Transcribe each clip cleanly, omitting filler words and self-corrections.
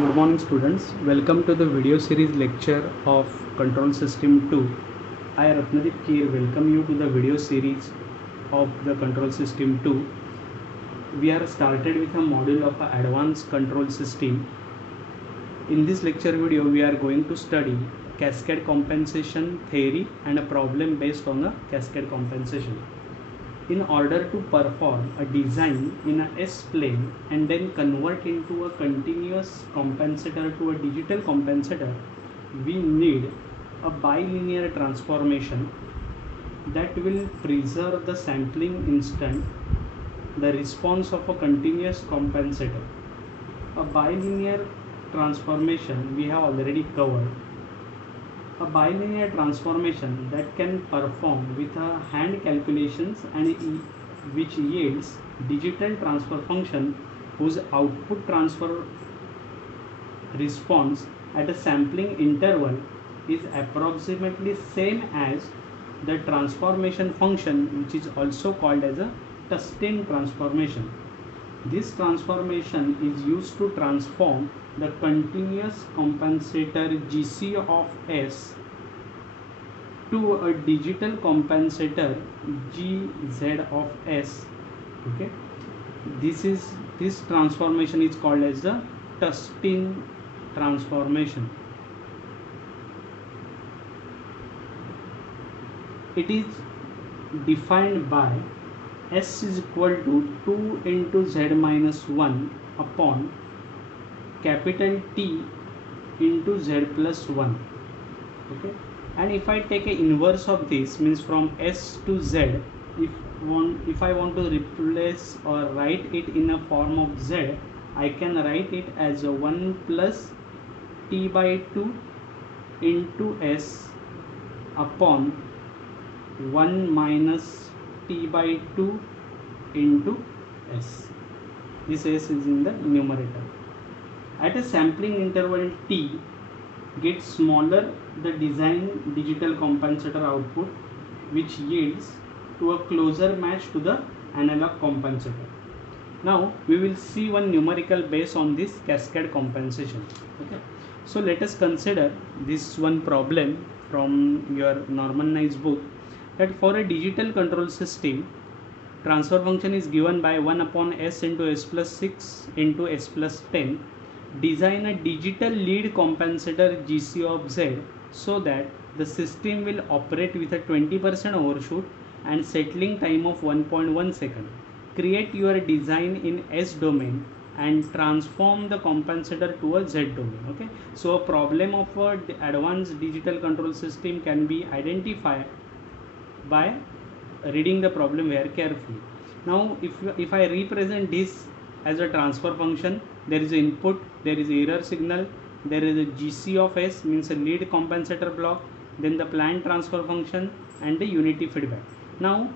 Good morning students. Welcome to the video series lecture of Control System 2. I Ratnadeep Keer welcome you to the video series of the Control System 2. We are started with a module of advanced control system. In this lecture video we are going to study cascade compensation theory and a problem based on the cascade compensation. In order to perform a design in a S-plane and then convert into a continuous compensator to a digital compensator, we need a bilinear transformation that will preserve the sampling instant, the response of a continuous compensator. A bilinear transformation we have already covered. A bilinear transformation that can perform with a hand calculations and which yields digital transfer function whose output transfer response at a sampling interval is approximately same as the transformation function, which is also called as a Tustin transformation. This transformation is used to transform the continuous compensator GC of S to a digital compensator GZ of S. Okay, this transformation is called as the Tustin transformation. It is defined by S is equal to 2 into Z minus 1 upon capital T into Z plus 1. Okay, and if I take a inverse of this, means from S to Z, if I want to replace or write it in a form of Z, I can write it as a 1 plus T by 2 into S upon 1 minus T by 2 into S. This S is in the numerator. At a sampling interval T gets smaller, the design digital compensator output, which yields to a closer match to the analog compensator. Now we will see one numerical base on this cascade compensation. Okay, so let us consider this one problem from your Norman-Nice book, that for a digital control system, transfer function is given by 1 upon S into S plus 6 into S plus 10. Design a digital lead compensator GC of Z so that the system will operate with a 20% overshoot and settling time of 1.1 second. Create your design in S domain and transform the compensator to a Z domain. Okay, so a problem of an advanced digital control system can be identified by reading the problem very carefully. Now if I represent this as a transfer function, there is an input, there is error signal, there is a GC of S, means a lead compensator block, then the planned transfer function and the unity feedback. Now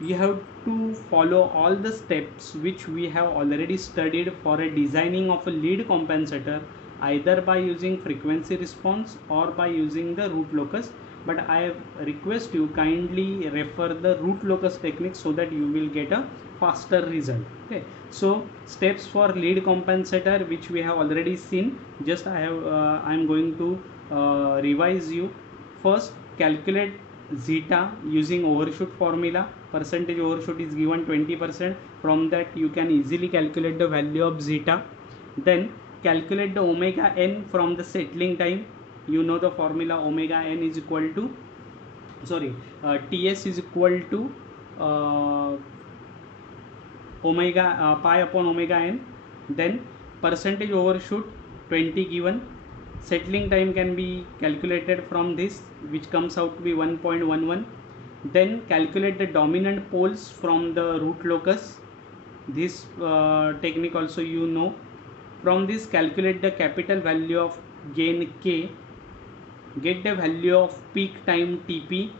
you have to follow all the steps which we have already studied for a designing of a lead compensator, either by using frequency response or by using the root locus. But I request you kindly refer the root locus technique so that you will get a faster result. Okay, so steps for lead compensator which we have already seen, just I am going to revise you. First, calculate zeta using overshoot formula. Percentage overshoot is given 20%. From that you can easily calculate the value of zeta. Then calculate the omega n from the settling time. You know the formula, omega n is equal to Ts is equal to pi upon omega n. Then percentage overshoot 20 given. Settling time can be calculated from this, which comes out to be 1.11. Then calculate the dominant poles from the root locus. This technique also you know. From this calculate the capital value of gain k, get the value of peak time Tp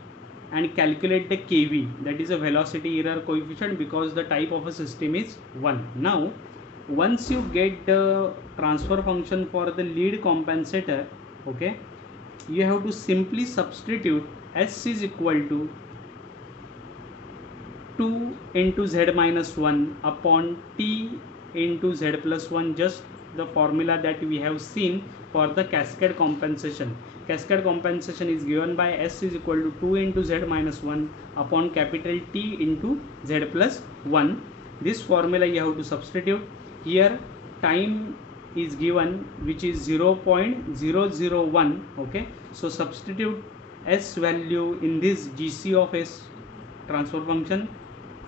and calculate the Kv, that is a velocity error coefficient, because the type of a system is 1. Now once you get the transfer function for the lead compensator, okay, you have to simply substitute S is equal to 2 into Z minus 1 upon T into Z plus 1, just the formula that we have seen for the cascade compensation. Cascade compensation is given by S is equal to 2 into Z minus 1 upon capital T into Z plus 1. This formula you have to substitute. Here time is given, which is 0.001. okay, so substitute S value in this GC of S transfer function.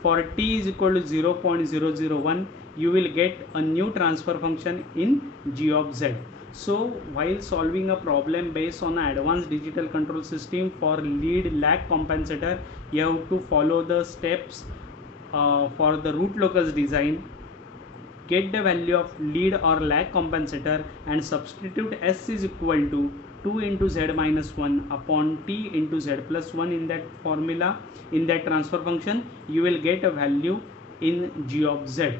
For t is equal to 0.001, you will get a new transfer function in G of Z. So while solving a problem based on an advanced digital control system for lead lag compensator, you have to follow the steps for the root locus design. Get the value of lead or lag compensator and substitute S is equal to 2 into Z minus 1 upon T into Z plus 1 in that formula, in that transfer function. You will get a value in G of Z.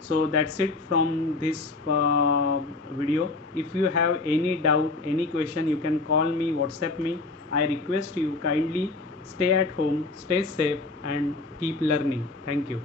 So that's it from this video. If you have any doubt, any question, you can call me, WhatsApp me. I request you kindly stay at home, stay safe and keep learning. Thank you.